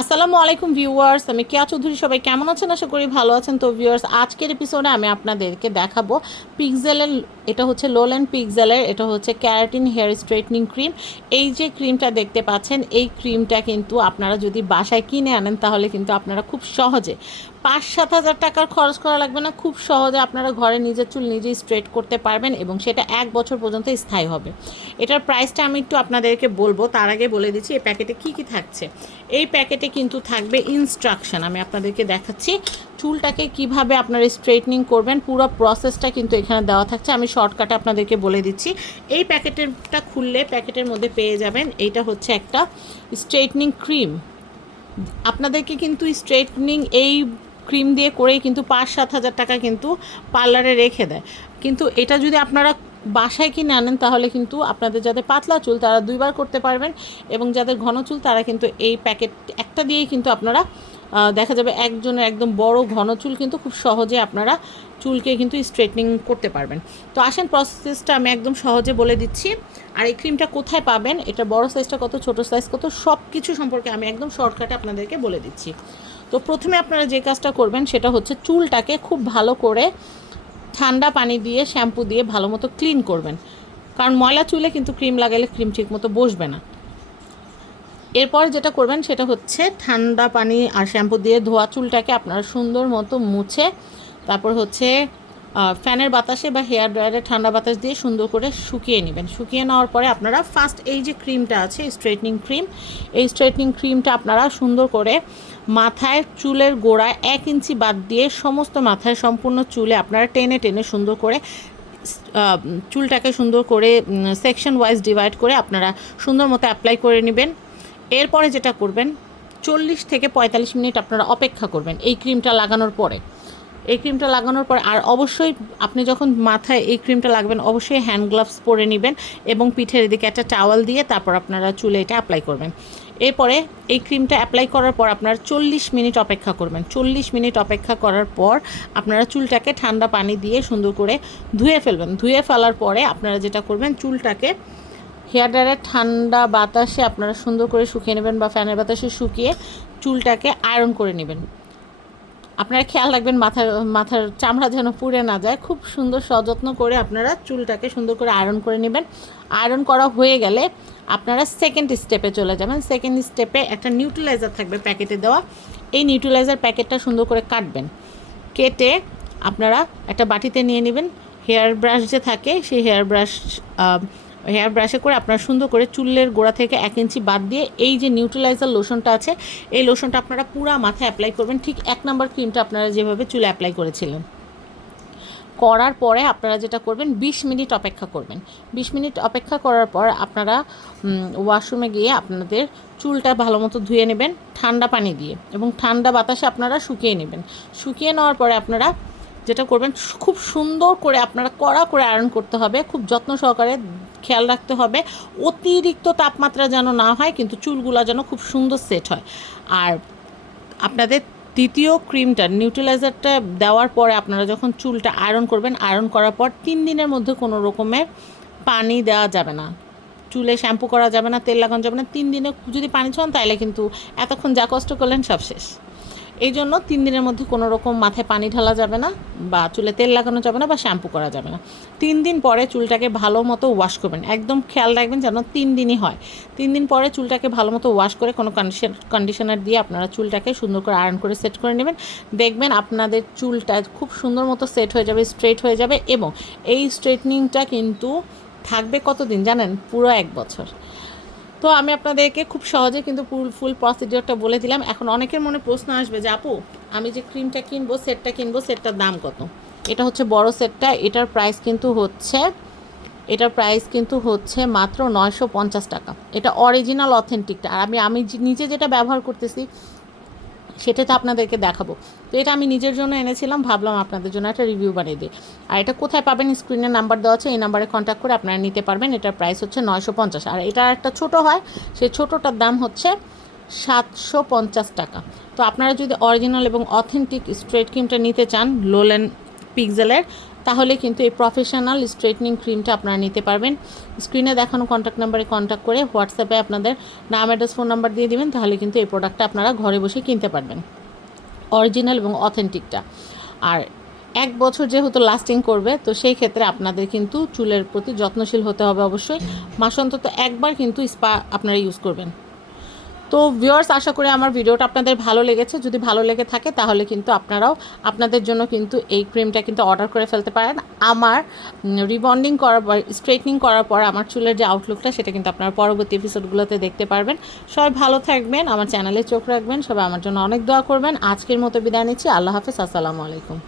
আসসালামু আলাইকুম ভিউয়ার্স, আমি কেয়া চৌধুরী, সবাই কেমন আছেন? আশা করি ভালো আছেন। তো ভিউয়ার্স, আজকের এপিসোডে আমি আপনাদেরকে দেখাবো পিকজেলের এটা হচ্ছে লোল্যান্ড পিকজেলের এটা হচ্ছে ক্যারাটিন হেয়ার স্ট্রেটনিং ক্রিম। এই যে ক্রিমটা দেখতে পাচ্ছেন, এই ক্রিমটা কিন্তু আপনারা যদি বাসায় কিনে আনেন, তাহলে কিন্তু আপনারা খুব সহজে পাঁচ সাত হাজার টাকার খরচ করা লাগবে না। খুব সহজে আপনারা ঘরে নিজের চুল নিজেই স্ট্রেট করতে পারবেন এবং সেটা এক বছর পর্যন্ত স্থায়ী হবে। এটার প্রাইসটা আমি একটু আপনাদেরকে বলব। তার আগে বলে দিচ্ছি, এই প্যাকেটে কি কি থাকছে? এই প্যাকেটে কিন্তু থাকবে ইনস্ট্রাকশন আমি আপনাদেরকে দেখাচ্ছি চুলটাকে কীভাবে আপনারা স্ট্রেটনিং করবেন। পুরো প্রসেসটা কিন্তু এখানে দেওয়া থাকছে। আমি শর্টকাটে আপনাদেরকে বলে দিচ্ছি। এই প্যাকেটেরটা খুললে প্যাকেটের মধ্যে পেয়ে যাবেন এইটা হচ্ছে একটা স্ট্রেটনিং ক্রিম আপনাদেরকে কিন্তু স্ট্রেটনিং এই ক্রিম দিয়ে করেই কিন্তু পাঁচ, সাত হাজার টাকা কিন্তু পার্লারে রেখে দেয়। কিন্তু এটা যদি আপনারা বাসায় কিনে আনেন, তাহলে কিন্তু আপনাদের যাদের পাতলা চুল, তারা দুইবার করতে পারবেন এবং যাদের ঘন চুল, তারা কিন্তু এই প্যাকেট একটা দিয়েই কিন্তু আপনারা দেখা যাবে একজনের একদম বড় ঘন চুল কিন্তু খুব সহজে আপনারা চুলকে কিন্তু স্ট্রেটনিং করতে পারবেন। তো আসেন, প্রসেসটা আমি একদম সহজে বলে দিচ্ছি। আর এই ক্রিমটা কোথায় পাবেন? এটা বড় সাইজটা কত, ছোট সাইজ কত সব কিছু সম্পর্কে আমি একদম শর্টকাটে আপনাদেরকে বলে দিচ্ছি। তো প্রথমে আপনারা যে কাজটা করবেন সেটা হচ্ছে চুলটাকে খুব ভালো করে ঠান্ডা পানি দিয়ে শ্যাম্পু দিয়ে ভালো মতো ক্লিন করবেন। কারণ ময়লা চুলে কিন্তু ক্রিম লাগালে ক্রিম ঠিক মতো বসবে না। এরপর যেটা করবেন সেটা হচ্ছে ঠান্ডা পানি আর শ্যাম্পু দিয়ে ধোয়া চুলটাকে আপনারা সুন্দর মতো মুছে, তারপর হচ্ছে ফ্যানের বাতাসে বা হেয়ার ড্রায়ারে ঠান্ডা বাতাস দিয়ে সুন্দর করে শুকিয়ে নেবেন। শুকিয়ে নেওয়ার পরে আপনারা ফার্স্ট এই যে ক্রিমটা আছে স্ট্রেটনিং ক্রিম এই স্ট্রেটনিং ক্রিমটা আপনারা সুন্দর করে মাথায় চুলের গোড়ায় এক ইঞ্চি বাদ দিয়ে সমস্ত মাথায় সম্পূর্ণ চুলে আপনারা টেনে টেনে সুন্দর করে চুলটাকে সুন্দর করে সেকশন ওয়াইজ ডিভাইড করে আপনারা সুন্দর মতো অ্যাপ্লাই করে নেবেন। এরপরে যেটা করবেন, চল্লিশ থেকে পঁয়তাল্লিশ মিনিট আপনারা অপেক্ষা করবেন এই ক্রিমটা লাগানোর পরে। এই ক্রিমটা লাগানোর পর আর অবশ্যই আপনি যখন মাথায় এই ক্রিমটা লাগবেন, অবশ্যই হ্যান্ড গ্লাভস পরে নেবেন এবং পিঠের এদিকে একটা টাওয়াল দিয়ে তারপর আপনারা চুলে এটা অ্যাপ্লাই করবেন। এরপরে এই ক্রিমটা অ্যাপ্লাই করার পর আপনারা চল্লিশ মিনিট অপেক্ষা করবেন। চল্লিশ মিনিট অপেক্ষা করার পর আপনারা চুলটাকে ঠান্ডা পানি দিয়ে সুন্দর করে ধুয়ে ফেলবেন। ধুয়ে ফেলার পরে আপনারা যেটা করবেন, চুলটাকে হেয়ার ড্রায়ারের ঠান্ডা বাতাসে আপনারা সুন্দর করে শুকিয়ে নেবেন বা ফ্যানের বাতাসে শুকিয়ে চুলটাকে আয়রন করে নেবেন। আপনারা খেয়াল রাখবেন, মাথার মাথার চামড়া যেন পুড়ে না যায়। খুব সুন্দর সযত্ন করে আপনারা চুলটাকে সুন্দর করে আয়রন করে নেবেন। আয়রন করা হয়ে গেলে আপনারা সেকেন্ড স্টেপে চলে যাবেন। সেকেন্ড স্টেপে একটা নিউট্রিলাইজার থাকবে প্যাকেটে দেওয়া। এই নিউট্রিলাইজার প্যাকেটটা সুন্দর করে কাটবেন। কেটে আপনারা একটা বাটিতে নিয়ে নেবেন। হেয়ার ব্রাশ যে থাকে, সেই হেয়ার ব্রাশ হেয়ার ব্রাশে করে আপনারা সুন্দর করে চুলের গোড়া থেকে এক ইঞ্চি বাদ দিয়ে এই যে নিউট্রিলাইজার লোশনটা আছে, এই লোশনটা আপনারা পুরো মাথায় অ্যাপ্লাই করবেন। ঠিক এক নম্বর ক্রিমটা আপনারা যেভাবে চুলে অ্যাপ্লাই করেছিলেন। করার পরে আপনারা যেটা করবেন 20 মিনিট অপেক্ষা করবেন। 20 মিনিট অপেক্ষা করার পর আপনারা ওয়াশরুমে গিয়ে আপনাদের চুলটা ভালো মতো ধুয়ে নেবেন, ঠান্ডা পানি দিয়ে এবং ঠান্ডা বাতাসে আপনারা শুকিয়ে নেবেন। শুকিয়ে নেওয়ার পরে আপনারা যেটা করবেন, খুব সুন্দর করে আপনারা কড়া করে আয়রন করতে হবে। খুব যত্ন সহকারে খেয়াল রাখতে হবে। অতিরিক্ত তাপমাত্রা যেন না হয়, কিন্তু চুলগুলো যেন খুব সুন্দর সেট হয়। আর আপনাদের দ্বিতীয় ক্রিমটা নিউট্রিলাইজারটা দেওয়ার পরে আপনারা যখন চুলটা আয়রন করবেন আয়রন করার পর তিন দিনের মধ্যে কোনো রকমের পানি দেওয়া যাবে না। চুলে শ্যাম্পু করা যাবে না, তেল লাগানো যাবে না, তিন দিনে যদি পানি ছন তাহলে কিন্তু এতক্ষণ যা কষ্ট করলেন সব শেষ। এই জন্য তিন দিনের মধ্যে কোনো রকম মাথায় পানি ঢালা যাবে না বা চুলে তেল লাগানো যাবে না বা শ্যাম্পু করা যাবে না। তিন দিন পরে চুলটাকে ভালো মতো ওয়াশ করবেন। একদম খেয়াল রাখবেন যেন তিন দিনই হয়। তিন দিন পরে চুলটাকে ভালো মতো ওয়াশ করে কোনো কন্ডিশন কন্ডিশনার দিয়ে আপনারা চুলটাকে সুন্দর করে আয়রন করে সেট করে নেবেন। দেখবেন আপনাদের চুলটা খুব সুন্দর মতো সেট হয়ে যাবে স্ট্রেট হয়ে যাবে এবং এই স্ট্রেটনিংটা কিন্তু থাকবে কতদিন জানেন? পুরো এক বছর। তো আমি আপনাদেরকে খুব সহজে কিন্তু ফুল ফুল প্রসিডিওরটা বলে দিলাম। এখন অনেকের মনে প্রশ্ন আসবে যে, আপু, আমি যে ক্রিমটা কিনবো সেটটা কিনবো সেটটার দাম কত? এটা হচ্ছে বড় সেটটা এটার প্রাইস কিন্তু হচ্ছে, এটার প্রাইস কিন্তু হচ্ছে মাত্র নয়শো পঞ্চাশ টাকা। এটা অরিজিনাল অথেন্টিকটা আর আমি আমি নিজে যেটা ব্যবহার করতেছি সেটা তো আপনাদেরকে দেখাবো। তো এটা আমি নিজের জন্য এনেছিলাম, ভাবলাম আপনাদের জন্য একটা রিভিউ বানিয়ে দিই। আর এটা কোথায় পাবেন? স্ক্রিনের নাম্বার দেওয়া আছে, এই নাম্বারে কন্ট্যাক্ট করে আপনারা নিতে পারবেন। এটার প্রাইস হচ্ছে নয়শো পঞ্চাশ। আর এটা একটা ছোট হয় সেই ছোটোটার দাম হচ্ছে সাতশো পঞ্চাশ টাকা। তো আপনারা যদি অরিজিনাল এবং অথেন্টিক স্ট্রেট ক্রিমটা নিতে চান লোলেন পিক্সেলের তাহলে কিন্তু এই প্রফেশনাল স্ট্রেটনিং ক্রিমটা আপনারা নিতে পারবেন। স্ক্রিনে দেখানো কন্ট্যাক্ট নাম্বারে কন্ট্যাক্ট করে হোয়াটসঅ্যাপে আপনাদের নাম অ্যাড্রেস ফোন নাম্বার দিয়ে দিবেন, তাহলে কিন্তু এই প্রোডাক্টটা আপনারা ঘরে বসে কিনতে পারবেন। অরিজিনাল এবং অথেন্টিকটা আর এক বছর যেহেতু লাস্টিং করবে, তো সেই ক্ষেত্রে আপনাদের কিন্তু চুলের প্রতি যত্নশীল হতে হবে অবশ্যই। মাস অন্তত একবার কিন্তু স্পা আপনারা ইউজ করবেন। তো ভিউয়ার্স আশা করি আমার ভিডিওটা আপনাদের ভালো লেগেছে। যদি ভালো লেগে থাকে, তাহলে কিন্তু আপনারাও আপনাদের জন্য কিন্তু এই ক্রিমটা কিন্তু অর্ডার করে ফেলতে পারেন। আমার রিবন্ডিং করার পর স্ট্রেটনিং করার পর আমার চুলের যে আউটলুকটা সেটা কিন্তু আপনারা পরবর্তী এপিসোডগুলোতে দেখতে পারবেন। সবাই ভালো থাকবেন, আমার চ্যানেলে চোখ রাখবেন। সবাই আমার জন্য অনেক দোয়া করবেন। আজকের মতো বিদায় নিচ্ছি। আল্লাহ হাফেজ। আসসালামু আলাইকুম।